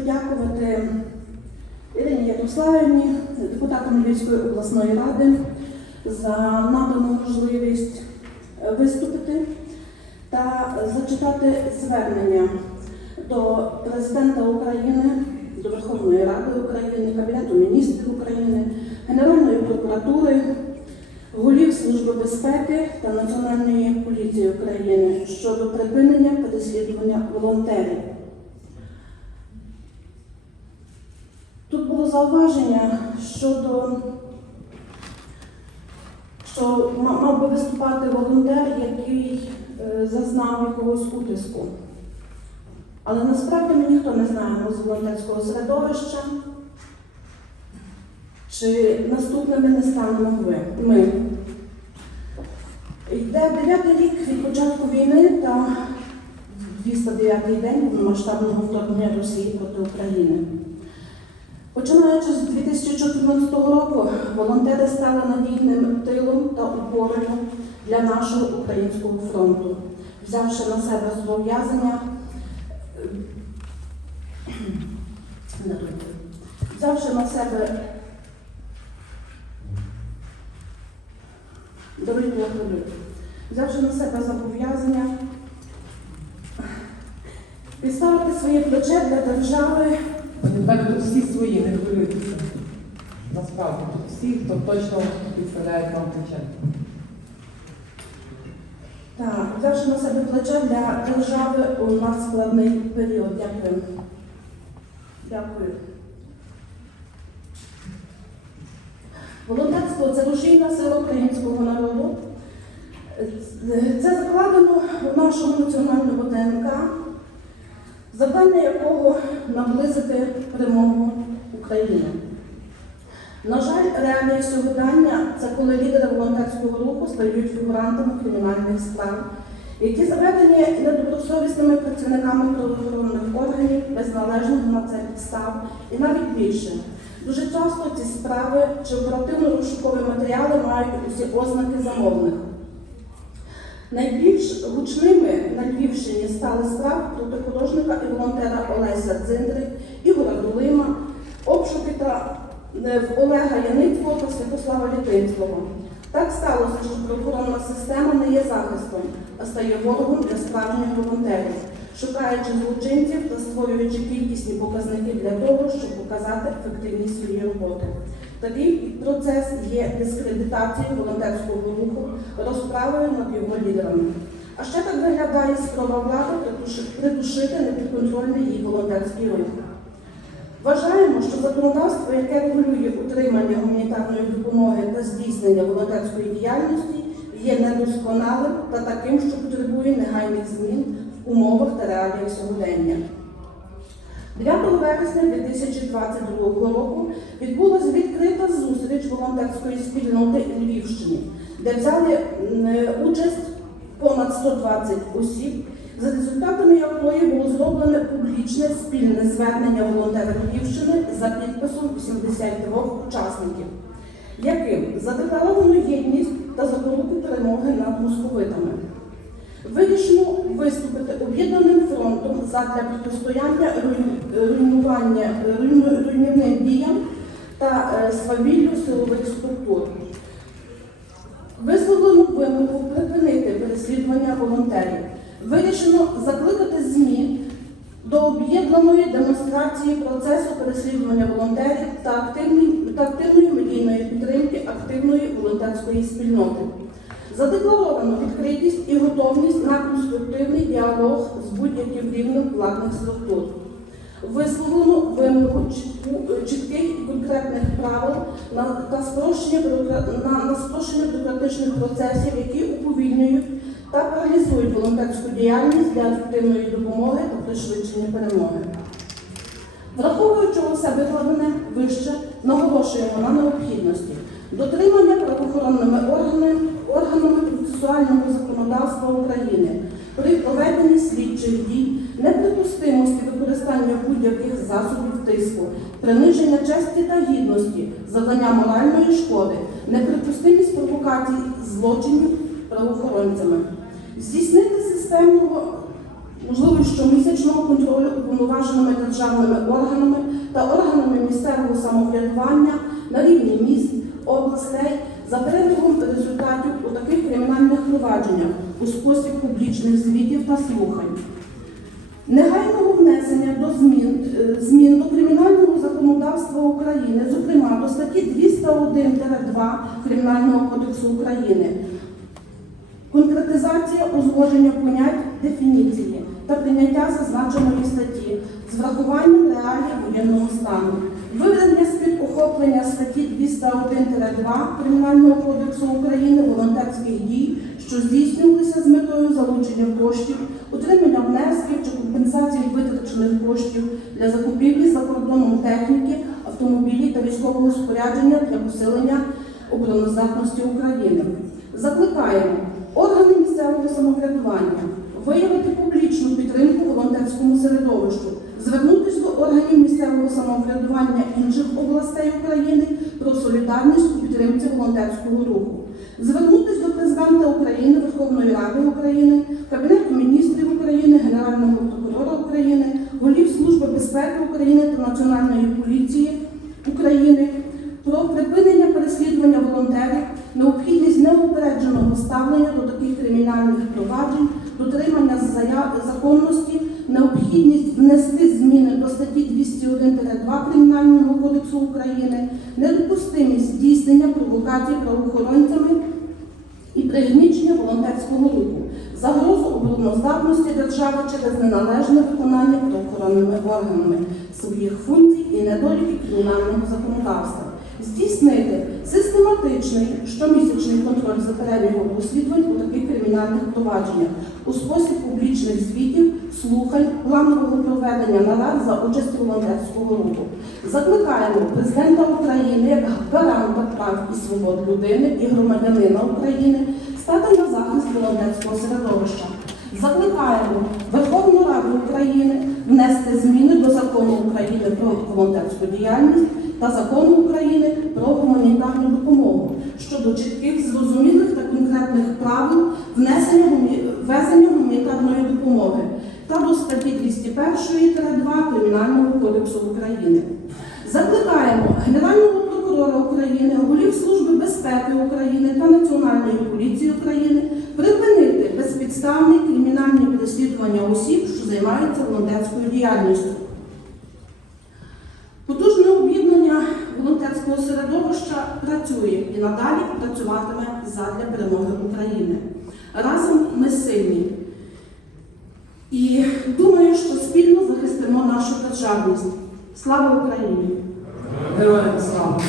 подякувати Ірині Ярославівні, депутатам Львівської обласної ради за надану можливість е, виступити та зачитати звернення до президента України, до Верховної Ради України, Кабінету міністрів України, Генеральної прокуратури, голів Служби безпеки та Національної поліції України щодо припинення переслідування волонтерів. Тут було зауваження щодо, що мав би виступати волонтер, який е, зазнав якогось утиску. Але насправді ми ніхто не знаємо з волонтерського середовища, чи наступними не станемо. Ми. Йде дев'ятий рік від початку війни та 209-й день повномасштабного вторгнення Росії проти України. Починаючи з 2014 року, волонтери стали надійним тилом та опорою для нашого українського фронту, взявши на себе зобов'язання, взявши на себе люди, взявши на себе зобов'язання підставити своє плече для держави Мене тут всі свої, не хвилюйтеся. Насправді, тут всі, хто точно підставляє вам плече. Так, взявши на себе плече для держави у нас складний період. Дякую. Дякую. Волонтерство це рушійна сила українського народу. Це закладено в нашому національному ДНК, завдання якого наблизити перемогу України. На жаль, реалії сьогодення це коли лідери волонтерського руху стають фігурантами кримінальних справ, які заведені недобросовісними працівниками правоохоронних органів без належних на це підстав і навіть більше. Дуже часто ці справи чи оперативно-розшукові матеріали мають усі ознаки замовних. Найбільш гучними на Львівщині стали справи проти художника і волонтера Олеся Дзиндри, Ігора Дулима, обшуки та е, в Олега Яницького та Святослава Літинського. Так сталося, що правоохоронна система не є захистом, а стає ворогом для справжніх волонтерів, шукаючи злочинців та створюючи кількісні показники для того, щоб показати ефективність своєї роботи. Такий процес є дискредитацією волонтерського руху, розправою над його лідерами. А ще так виглядає спроба влади придушити непідконтрольний її волонтерський рух. Вважаємо, що законодавство, яке регулює утримання гуманітарної допомоги та здійснення волонтерської діяльності, є недосконалим та таким, що потребує негайних змін в умовах та реаліях сьогодення. 9 вересня 2022 року відбулася відкрита зустріч волонтерської спільноти Львівщини, де взяли участь понад 120 осіб, за результатами якої було зроблене публічне спільне звернення волонтерів Львівщини за підписом 82 учасників, яким задекларовано єдність та запоруку перемоги над московитами. Вирішено виступити об'єднаним фронтом задля протистояння руйнування руйнівним діям та е, свавіллю силових структур. Висловлено вимогу припинити переслідування волонтерів. Вирішено закликати ЗМІ до об'єднаної демонстрації процесу переслідування волонтерів та, активні- та активної медійної підтримки активної волонтерської спільноти. Задекларовано відкритість і готовність на конструктивний діалог з будь-яким рівнем владних структур. Висловлено вимогу чітких і конкретних правил на, спрощення, на, спрощення бюрократичних процесів, які уповільнюють та паралізують волонтерську діяльність для ефективної допомоги та пришвидшення перемоги. Враховуючи усе викладене вище, наголошуємо на необхідності дотримання правоохоронними органами, органами процесуального законодавства України при проведенні слідчих дій, засобів тиску, приниження честі та гідності, завдання моральної шкоди, неприпустимість провокацій злочинів правоохоронцями, здійснити системного, можливо, щомісячного контролю уповноваженими державними органами та органами місцевого самоврядування на рівні міст, областей за переліком результатів у таких кримінальних провадженнях у спосіб публічних звітів та слухань. До змін, до кримінального законодавства України, зокрема до статті 201-2 Кримінального кодексу України, конкретизація узгодження понять дефініції та прийняття зазначеної статті з врахуванням реалій воєнного стану, виведення з-під охоплення статті 201-2 Кримінального кодексу України волонтерських дій, що здійснювалися з метою залучення коштів, отримання чи компенсації витрачених коштів для закупівлі за кордоном техніки, автомобілів та військового спорядження для посилення обороноздатності України. Закликаємо органи місцевого самоврядування виявити публічну підтримку волонтерському середовищу, звернутися до органів місцевого самоврядування інших областей України про солідарність у підтримці волонтерського руху, звернутися до президента України, Верховної Ради України, України, Генерального прокурора України, голів Служби безпеки України та Національної поліції України про припинення переслідування волонтерів, необхідність неупередженого ставлення до таких кримінальних проваджень, дотримання законності, необхідність внести зміни до статті 201-2 Кримінального кодексу України, недопустимість здійснення провокацій правоохоронцями і пригнічення волонтерського руху, загрозу обороноздатності держави через неналежне виконання правоохоронними органами своїх функцій і недоліки кримінального законодавства, здійснити систематичний щомісячний контроль за перебігом розслідувань у таких кримінальних провадженнях у спосіб публічних звітів, слухань, планового проведення нарад за участі волонтерського руху. Закликаємо президента України як гаранта прав і свобод людини і громадянина України стати на захист волонтерського середовища. Закликаємо Верховну Раду України внести зміни до закону України про волонтерську діяльність та закону України про гуманітарну допомогу щодо чітких, зрозумілих та конкретних правил внесення ввезення гуманітарної допомоги та до статті 201-2 Кримінального кодексу України. Закликаємо Генерального прокурора України, голів Служби безпеки України та Національної поліції України припинити безпідставні кримінальні переслідування осіб, що займаються волонтерською діяльністю. Потужне об'єднання волонтерського середовища працює і надалі працюватиме задля перемоги України. Разом ми сильні. І думаю, що спільно захистимо нашу державність. Слава Україні! Героям слава!